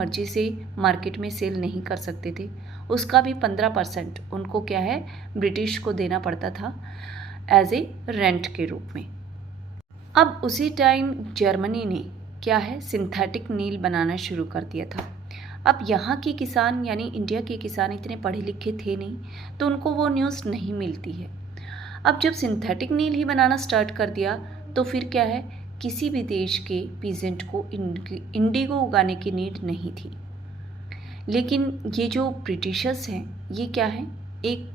मर्जी से मार्केट में सेल नहीं कर सकते थे, उसका भी 15% उनको क्या है ब्रिटिश को देना पड़ता था एज ए रेंट के रूप में। अब उसी टाइम जर्मनी ने क्या है सिंथेटिक नील बनाना शुरू कर दिया था। अब यहाँ के किसान यानी इंडिया के किसान इतने पढ़े लिखे थे नहीं, तो उनको वो न्यूज़ नहीं मिलती है। अब जब सिंथेटिक नील ही बनाना स्टार्ट कर दिया तो फिर क्या है किसी भी देश के पीजेंट को इंडिगो उगाने की नीड नहीं थी। लेकिन ये जो ब्रिटिशर्स हैं ये क्या है एक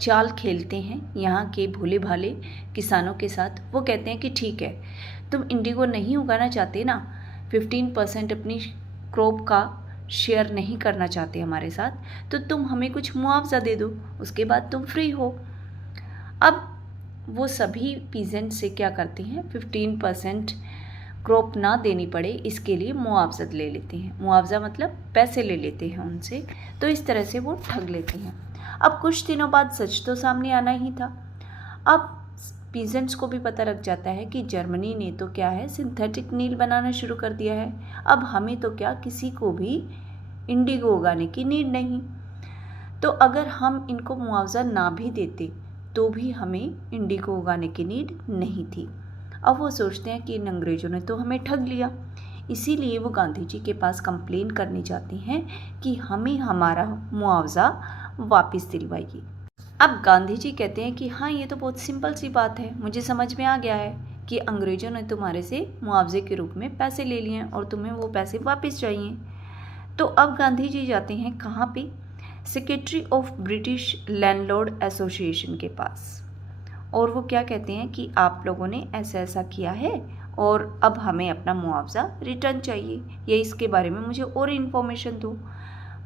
चाल खेलते हैं यहाँ के भोले भाले किसानों के साथ। वो कहते हैं कि ठीक है तुम इंडिगो नहीं उगाना चाहते ना, 15% अपनी क्रॉप का शेयर नहीं करना चाहते हमारे साथ, तो तुम हमें कुछ मुआवजा दे दो, उसके बाद तुम फ्री हो। अब वो सभी पीजेंट से क्या करते हैं 15% क्रॉप ना देनी पड़े इसके लिए मुआवजा ले लेते हैं। मुआवजा मतलब पैसे ले लेते हैं उनसे, तो इस तरह से वो ठग लेते हैं। अब कुछ दिनों बाद सच तो सामने आना ही था। अब पीजेंट्स को भी पता लग जाता है कि जर्मनी ने तो क्या है सिंथेटिक नील बनाना शुरू कर दिया है, अब हमें तो क्या किसी को भी इंडिगो उगाने की नीड नहीं। तो अगर हम इनको मुआवजा ना भी देते तो भी हमें इंडिगो उगाने की नीड नहीं थी। अब वो सोचते हैं कि इन अंग्रेज़ों ने तो हमें ठग लिया, इसीलिए वो गांधी जी के पास कंप्लेन करने जाते हैं कि हमें हमारा मुआवजा वापस दिलवाइए। अब गांधी जी कहते हैं कि हाँ ये तो बहुत सिंपल सी बात है, मुझे समझ में आ गया है कि अंग्रेज़ों ने तुम्हारे से मुआवजे के रूप में पैसे ले लिए हैं और तुम्हें वो पैसे वापस चाहिए। तो अब गांधी जी जाते हैं कहाँ पे, secretary of British landlord association के पास, और वो क्या कहते हैं कि आप लोगों ने ऐसा ऐसा किया है और अब हमें अपना मुआवजा रिटर्न चाहिए, या इसके बारे में मुझे और इन्फॉर्मेशन दो।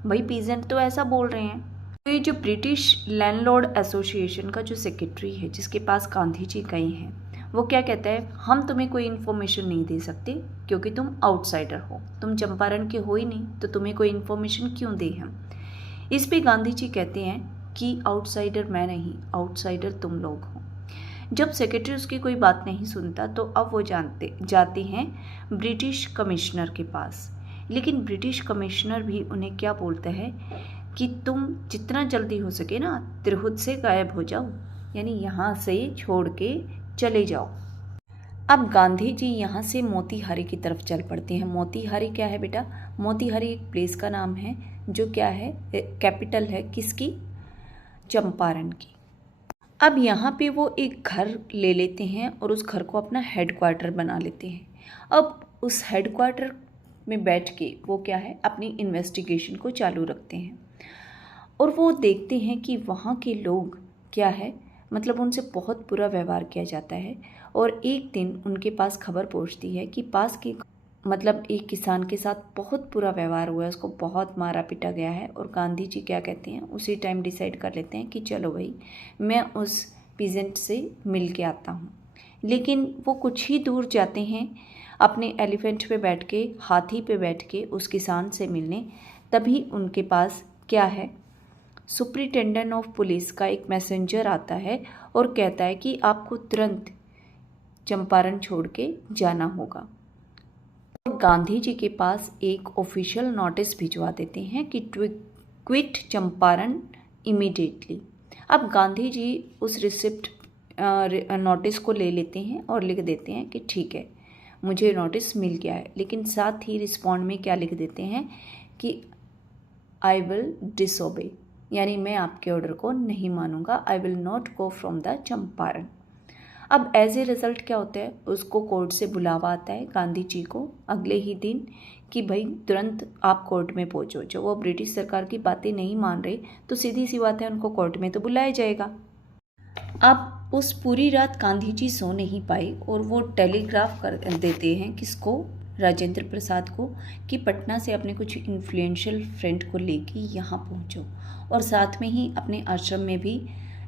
भाई पीजेंट तो ऐसा बोल रहे हैं। तो ये जो ब्रिटिश लैंडलॉर्ड एसोसिएशन का जो सेक्रेटरी है जिसके पास गांधी जी गए हैं, वो क्या कहता है हम तुम्हें कोई इन्फॉर्मेशन नहीं दे सकते क्योंकि तुम आउटसाइडर हो, तुम चंपारण के हो ही नहीं, तो तुम्हें कोई इन्फॉर्मेशन क्यों दें हम। इस पे गांधी जी कहते हैं कि आउटसाइडर मैं नहीं, आउटसाइडर तुम लोग हो। जब सेक्रेटरी उसकी कोई बात नहीं सुनता तो अब वो जाते हैं ब्रिटिश कमिश्नर के पास। लेकिन ब्रिटिश कमिश्नर भी उन्हें क्या बोलता है कि तुम जितना जल्दी हो सके ना तिरहुत से गायब हो जाओ, यानी यहाँ से छोड़ के चले जाओ। अब गांधी जी यहाँ से मोतीहारी की तरफ चल पड़ते हैं। मोतीहारी क्या है बेटा, मोतीहारी एक प्लेस का नाम है जो क्या है कैपिटल है किसकी, चंपारण की। अब यहाँ पे वो एक घर ले लेते हैं और उस घर को अपना हेडक्वार्टर बना लेते हैं। अब उस हेडक्वार्टर में बैठ के वो क्या है अपनी इन्वेस्टिगेशन को चालू रखते हैं और वो देखते हैं कि वहाँ के लोग क्या है मतलब उनसे बहुत बुरा व्यवहार किया जाता है। और एक दिन उनके पास खबर पहुँचती है कि पास के मतलब एक किसान के साथ बहुत बुरा व्यवहार हुआ है, उसको बहुत मारा पीटा गया है। और गांधी जी क्या कहते हैं उसी टाइम डिसाइड कर लेते हैं कि चलो भाई मैं उस पीजेंट से मिल के आता हूँ। लेकिन वो कुछ ही दूर जाते हैं अपने एलिफेंट पे बैठ के, हाथी पे बैठ के उस किसान से मिलने, तभी उनके पास क्या है सुप्रिटेंडेंट ऑफ पुलिस का एक मैसेंजर आता है और कहता है कि आपको तुरंत चंपारण छोड़ के जाना होगा। गांधी जी के पास एक ऑफिशियल नोटिस भिजवा देते हैं कि क्विट चंपारण इमीडिएटली। अब गांधी जी उस रिसिप्ट नोटिस को ले लेते हैं और लिख देते हैं कि ठीक है मुझे नोटिस मिल गया है, लेकिन साथ ही रिस्पॉन्ड में क्या लिख देते हैं कि आई विल डिसोबे, यानी मैं आपके ऑर्डर को नहीं मानूंगा, I will not go from the Champaran. अब एज ए रिज़ल्ट क्या होता है उसको कोर्ट से बुलावा आता है गांधी जी को अगले ही दिन कि भाई तुरंत आप कोर्ट में पहुंचो। जो वो ब्रिटिश सरकार की बातें नहीं मान रहे तो सीधी सी बात है उनको कोर्ट में तो बुलाया जाएगा। अब उस पूरी रात गांधी जी सो नहीं पाए और वो टेलीग्राफ कर देते हैं किसको, राजेंद्र प्रसाद को, कि पटना से अपने कुछ इन्फ्लुएंशियल फ्रेंड को लेके यहाँ पहुँचो, और साथ में ही अपने आश्रम में भी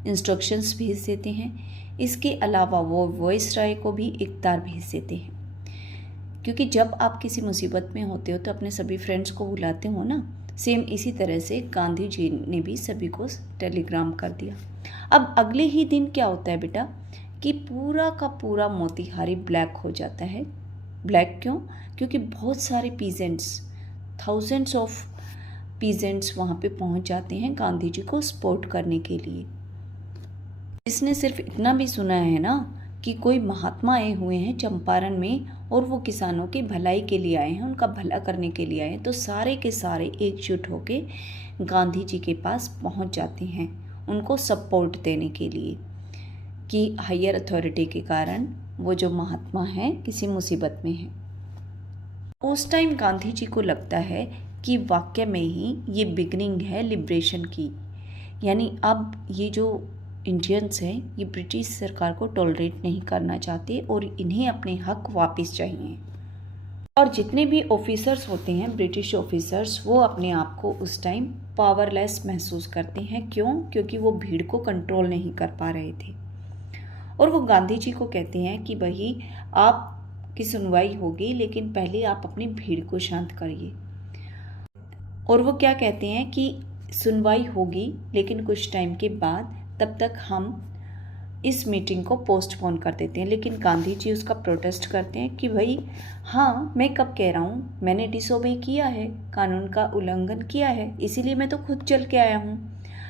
इंस्ट्रक्शंस भेज देते हैं। इसके अलावा वो वॉइसराय को भी एक तार भेज देते हैं, क्योंकि जब आप किसी मुसीबत में होते हो तो अपने सभी फ्रेंड्स को बुलाते हो ना, सेम इसी तरह से गांधी जी ने भी सभी को टेलीग्राम कर दिया। अब अगले ही दिन क्या होता है बेटा कि पूरा का पूरा मोतीहारी ब्लैक हो जाता है। ब्लैक क्यों? क्योंकि बहुत सारे पीजेंट्स थाउजेंड्स ऑफ पीजेंट्स वहाँ पे पहुँच जाते हैं गांधी जी को सपोर्ट करने के लिए। इसने सिर्फ इतना भी सुना है ना कि कोई महात्मा आए हुए हैं चंपारण में और वो किसानों की भलाई के लिए आए हैं, उनका भला करने के लिए आए हैं, तो सारे के सारे एकजुट होके गांधी जी के पास पहुंच जाते हैं उनको सपोर्ट देने के लिए कि हायर अथॉरिटी के कारण वो जो महात्मा हैं किसी मुसीबत में हैं। उस टाइम गांधी जी को लगता है कि वाकई में ही ये बिगनिंग है लिबरेशन की, यानी अब ये जो इंडियंस हैं ये ब्रिटिश सरकार को टॉलरेट नहीं करना चाहते और इन्हें अपने हक वापस चाहिए। और जितने भी ऑफिसर्स होते हैं ब्रिटिश ऑफिसर्स, वो अपने आप को उस टाइम पावरलेस महसूस करते हैं। क्यों? क्योंकि वो भीड़ को कंट्रोल नहीं कर पा रहे थे। और वो गांधी जी को कहते हैं कि भाई आपकी सुनवाई होगी, लेकिन पहले आप अपनी भीड़ को शांत करिए। और वो क्या कहते हैं कि सुनवाई होगी लेकिन कुछ टाइम के बाद, तब तक हम इस मीटिंग को पोस्टपोन कर देते हैं। लेकिन गांधी जी उसका प्रोटेस्ट करते हैं कि भाई हाँ, मैं कब कह रहा हूँ, मैंने डिसोबे किया है, कानून का उल्लंघन किया है, इसीलिए मैं तो खुद चल के आया हूँ।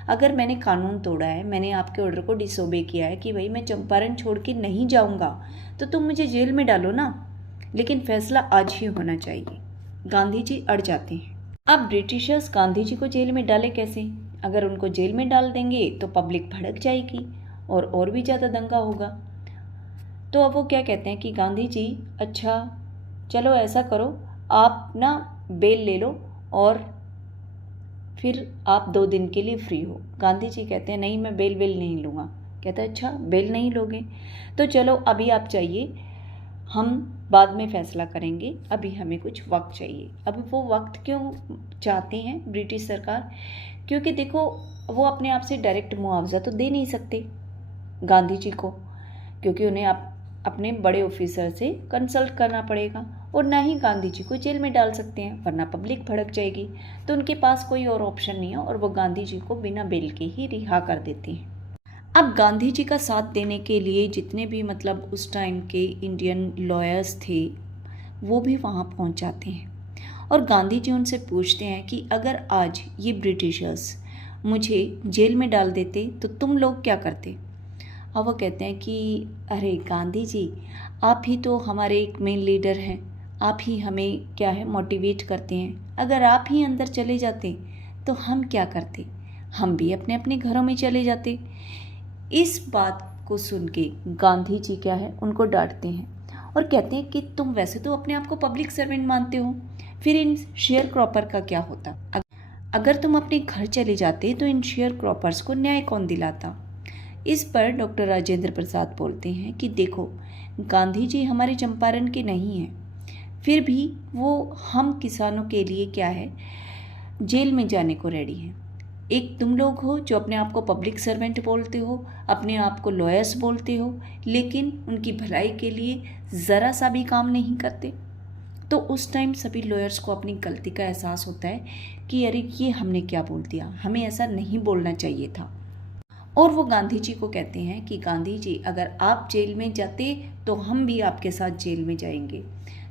अगर मैंने कानून तोड़ा है, मैंने आपके ऑर्डर को डिसोबे किया है कि भाई मैं चंपारण छोड़ के नहीं जाऊँगा, तो तुम मुझे जेल में डालो ना, लेकिन फैसला आज ही होना चाहिए। गांधी जी अड़ जाते हैं। अब ब्रिटिशर्स गांधी जी को जेल में डाले कैसे? अगर उनको जेल में डाल देंगे तो पब्लिक भड़क जाएगी और भी ज़्यादा दंगा होगा। तो अब वो क्या कहते हैं कि गांधी जी अच्छा चलो ऐसा करो, आप ना बेल ले लो और फिर आप 2 दिन के लिए फ्री हो। गांधी जी कहते हैं नहीं, मैं बेल नहीं लूँगा। कहता है अच्छा बेल नहीं लोगे, तो चलो अभी आप चाहिए, हम बाद में फ़ैसला करेंगे, अभी हमें कुछ वक्त चाहिए। अभी वो वक्त क्यों चाहते हैं ब्रिटिश सरकार? क्योंकि देखो वो अपने आप से डायरेक्ट मुआवजा तो दे नहीं सकते गांधी जी को, क्योंकि उन्हें अपने बड़े ऑफिसर से कंसल्ट करना पड़ेगा, और ना ही गांधी जी को जेल में डाल सकते हैं वरना पब्लिक भड़क जाएगी। तो उनके पास कोई और ऑप्शन नहीं है और वो गांधी जी को बिना बेल के ही रिहा कर देते हैं। अब गांधी जी का साथ देने के लिए जितने भी मतलब उस टाइम के इंडियन लॉयर्स थे वो भी वहाँ पहुँच जाते हैं और गांधी जी उनसे पूछते हैं कि अगर आज ये ब्रिटिशर्स मुझे जेल में डाल देते तो तुम लोग क्या करते? और वो कहते हैं कि अरे गांधी जी, आप ही तो हमारे एक मेन लीडर हैं, आप ही हमें क्या है मोटिवेट करते हैं, अगर आप ही अंदर चले जाते तो हम क्या करते? हम भी अपने अपने घरों में चले जाते। इस बात को सुन के गांधी जी क्या है उनको डांटते हैं और कहते हैं कि तुम वैसे तो अपने आप को पब्लिक सर्वेंट मानते हो, फिर इन शेयर क्रॉपर का क्या होता? अगर तुम अपने घर चले जाते तो इन शेयर क्रॉपर्स को न्याय कौन दिलाता? इस पर डॉक्टर राजेंद्र प्रसाद बोलते हैं कि देखो गांधी जी हमारे चंपारण के नहीं हैं, फिर भी वो हम किसानों के लिए क्या है जेल में जाने को रेडी हैं। एक तुम लोग हो जो अपने आप को पब्लिक सर्वेंट बोलते हो, अपने आप को लॉयर्स बोलते हो, लेकिन उनकी भलाई के लिए ज़रा सा भी काम नहीं करते। तो उस टाइम सभी लॉयर्स को अपनी गलती का एहसास होता है कि अरे ये हमने क्या बोल दिया, हमें ऐसा नहीं बोलना चाहिए था। और वो गांधी जी को कहते हैं कि गांधी जी अगर आप जेल में जाते तो हम भी आपके साथ जेल में जाएंगे।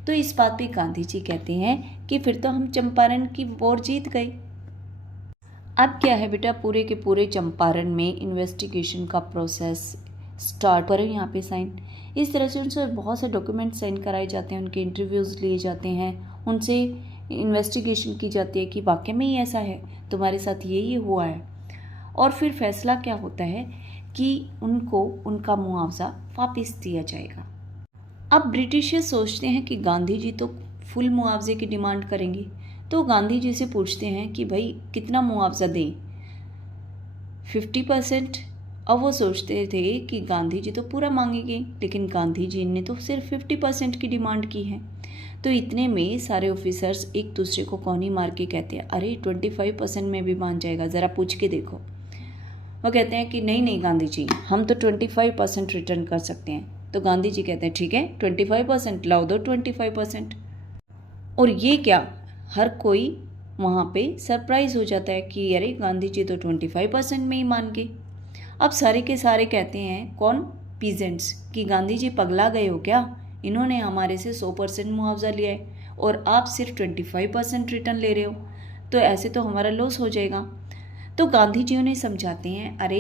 तो इस बात पे गांधी जी कहते हैं कि फिर तो हम चंपारण की वॉर जीत गए। अब क्या है बेटा, पूरे के पूरे चंपारण में इन्वेस्टिगेशन का प्रोसेस स्टार्ट करें यहाँ पे साइन। इस तरह से उनसे बहुत से डॉक्यूमेंट साइन कराए जाते हैं, उनके इंटरव्यूज़ लिए जाते हैं, उनसे इन्वेस्टिगेशन की जाती है कि वाकई में ही ऐसा है, तुम्हारे साथ ये हुआ है। और फिर फैसला क्या होता है कि उनको उनका मुआवजा वापस दिया जाएगा। अब ब्रिटिशर्स सोचते हैं कि गांधी जी तो फुल मुआवजे की डिमांड करेंगे, तो गांधी जी से पूछते हैं कि भाई कितना मुआवजा दें? 50%। अब वो सोचते थे कि गांधी जी तो पूरा मांगेंगे, लेकिन गांधी जी ने तो सिर्फ 50% की डिमांड की है। तो इतने में सारे ऑफिसर्स एक दूसरे को कौनी मार के कहते हैं अरे 25% में भी मान जाएगा, ज़रा पूछ के देखो। वो कहते हैं कि नहीं गांधी जी, हम तो 25% रिटर्न कर सकते हैं। तो गांधी जी कहते हैं ठीक है 25%, लाओ दो 25%। और ये क्या, हर कोई वहाँ पे सरप्राइज़ हो जाता है कि अरे गांधी जी तो 25% में ही मान गए। अब सारे के सारे कहते हैं, कौन? पीजेंट्स, कि गांधी जी पगला गए हो क्या, इन्होंने हमारे से 100% मुआवजा लिया है। और आप सिर्फ 25% रिटर्न ले रहे हो, तो ऐसे तो हमारा लॉस हो जाएगा। तो गांधी जी उन्हें समझाते हैं, अरे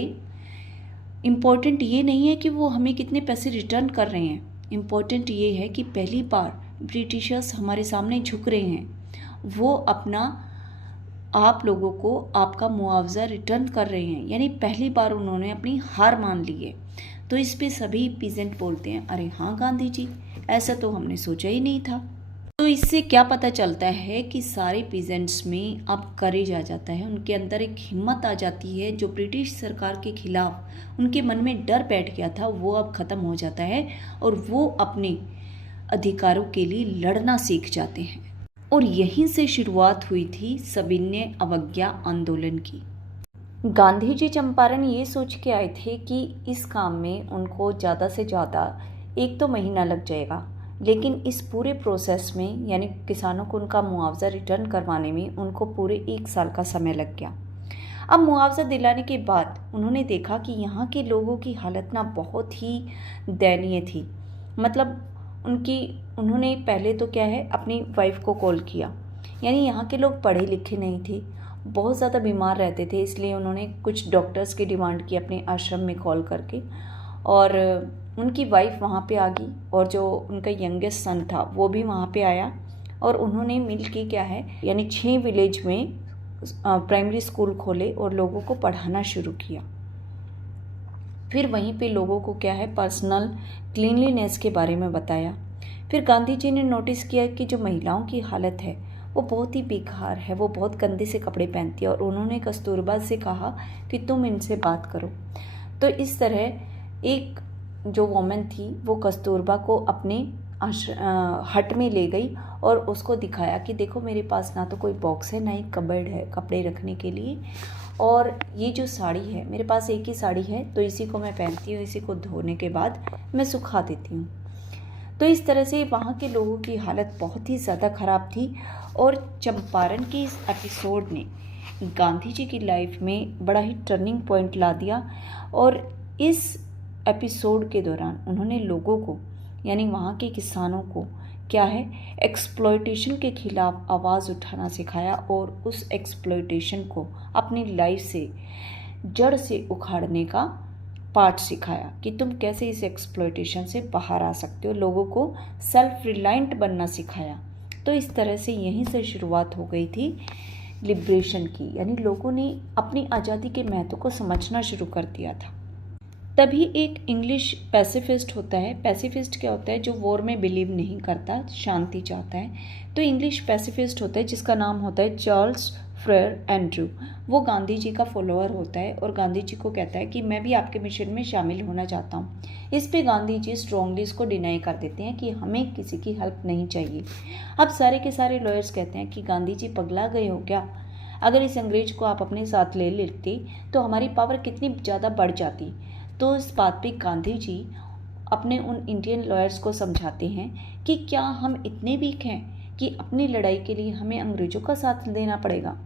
इम्पोर्टेंट ये नहीं है कि वो हमें कितने पैसे रिटर्न कर रहे हैं, इम्पोर्टेंट ये है कि पहली बार ब्रिटिशर्स हमारे सामने झुक रहे हैं, वो अपना आप लोगों को आपका मुआवजा रिटर्न कर रहे हैं, यानी पहली बार उन्होंने अपनी हार मान ली है। तो इस पे सभी पीजेंट बोलते हैं, अरे हाँ गांधी जी, ऐसा तो हमने सोचा ही नहीं था। तो इससे क्या पता चलता है कि सारे पीजेंट्स में अब करेज आ जाता है, उनके अंदर एक हिम्मत आ जाती है। जो ब्रिटिश सरकार के खिलाफ उनके मन में डर बैठ गया था वो अब ख़त्म हो जाता है और वो अपने अधिकारों के लिए लड़ना सीख जाते हैं। और यहीं से शुरुआत हुई थी सविनय अवज्ञा आंदोलन की। गांधी जी चंपारण ये सोच के आए थे कि इस काम में उनको ज़्यादा से ज़्यादा 1 महीना लग जाएगा, लेकिन इस पूरे प्रोसेस में यानी किसानों को उनका मुआवजा रिटर्न करवाने में उनको पूरे 1 साल का समय लग गया। अब मुआवजा दिलाने के बाद उन्होंने देखा कि यहाँ के लोगों की हालत ना बहुत ही दयनीय थी। मतलब उन्होंने पहले तो क्या है अपनी वाइफ को कॉल किया, यानी यहाँ के लोग पढ़े लिखे नहीं थे, बहुत ज़्यादा बीमार रहते थे, इसलिए उन्होंने कुछ डॉक्टर्स की डिमांड की अपने आश्रम में कॉल करके, और उनकी वाइफ वहाँ पे आ गई और जो उनका यंगेस्ट सन था वो भी वहाँ पे आया और उन्होंने मिल के क्या है यानी 6 विलेज में प्राइमरी स्कूल खोले और लोगों को पढ़ाना शुरू किया। फिर वहीं पे लोगों को क्या है पर्सनल क्लीनलीनेस के बारे में बताया। फिर गांधी जी ने नोटिस किया कि जो महिलाओं की हालत है वो बहुत ही बेकार है, वो बहुत गंदे से कपड़े पहनती है, और उन्होंने कस्तूरबा से कहा कि तुम इनसे बात करो। तो इस तरह एक जो वोमेन थी वो कस्तूरबा को अपने हट में ले गई और उसको दिखाया कि देखो मेरे पास ना तो कोई बॉक्स है ना ही कबर्ड है कपड़े रखने के लिए, और ये जो साड़ी है मेरे पास एक ही साड़ी है, तो इसी को मैं पहनती हूँ, इसी को धोने के बाद मैं सुखा देती हूँ। तो इस तरह से वहाँ के लोगों की हालत बहुत ही ज़्यादा ख़राब थी। और चंपारण के इस एपिसोड ने गांधी जी की लाइफ में बड़ा ही टर्निंग पॉइंट ला दिया, और इस एपिसोड के दौरान उन्होंने लोगों को यानी वहाँ के किसानों को क्या है एक्सप्लॉयटेशन के खिलाफ आवाज़ उठाना सिखाया और उस एक्सप्लॉयटेशन को अपनी लाइफ से जड़ से उखाड़ने का पाठ सिखाया कि तुम कैसे इस एक्सप्लॉयटेशन से बाहर आ सकते हो। लोगों को सेल्फ रिलायंट बनना सिखाया। तो इस तरह से यहीं से शुरुआत हो गई थी लिबरेशन की, यानी लोगों ने अपनी आज़ादी के महत्व को समझना शुरू कर दिया था। तभी एक इंग्लिश पैसिफिस्ट होता है। पैसिफिस्ट क्या होता है? जो वॉर में बिलीव नहीं करता, शांति चाहता है। तो इंग्लिश पैसिफिस्ट होता है जिसका नाम होता है चार्ल्स फ्रेयर एंड्रू। वो गांधी जी का फॉलोअर होता है और गांधी जी को कहता है कि मैं भी आपके मिशन में शामिल होना चाहता हूँ। इस पे गांधी जी स्ट्रांगली इसको डिनाई कर देते हैं कि हमें किसी की हेल्प नहीं चाहिए। अब सारे के सारे लॉयर्स कहते हैं कि गांधी जी पगला गए हो क्या? अगर इस अंग्रेज को आप अपने साथ ले लेते तो हमारी पावर कितनी ज़्यादा बढ़ जाती। तो इस बात पे गांधी जी अपने उन इंडियन लॉयर्स को समझाते हैं कि क्या हम इतने वीक हैं कि अपनी लड़ाई के लिए हमें अंग्रेज़ों का साथ देना पड़ेगा।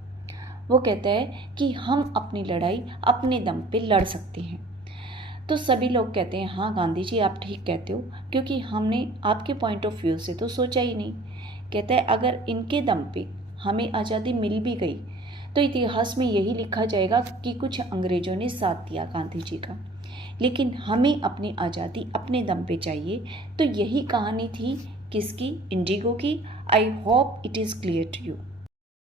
वो कहता है कि हम अपनी लड़ाई अपने दम पे लड़ सकते हैं। तो सभी लोग कहते हैं हाँ गांधी जी आप ठीक कहते हो, क्योंकि हमने आपके पॉइंट ऑफ व्यू से तो सोचा ही नहीं। कहता है अगर इनके दम पे हमें आज़ादी मिल भी गई तो इतिहास में यही लिखा जाएगा कि कुछ अंग्रेज़ों ने साथ दिया गांधी जी का, लेकिन हमें अपनी आज़ादी अपने दम पे चाहिए। तो यही कहानी थी किसकी? इंडिगो की। I hope it is clear to you.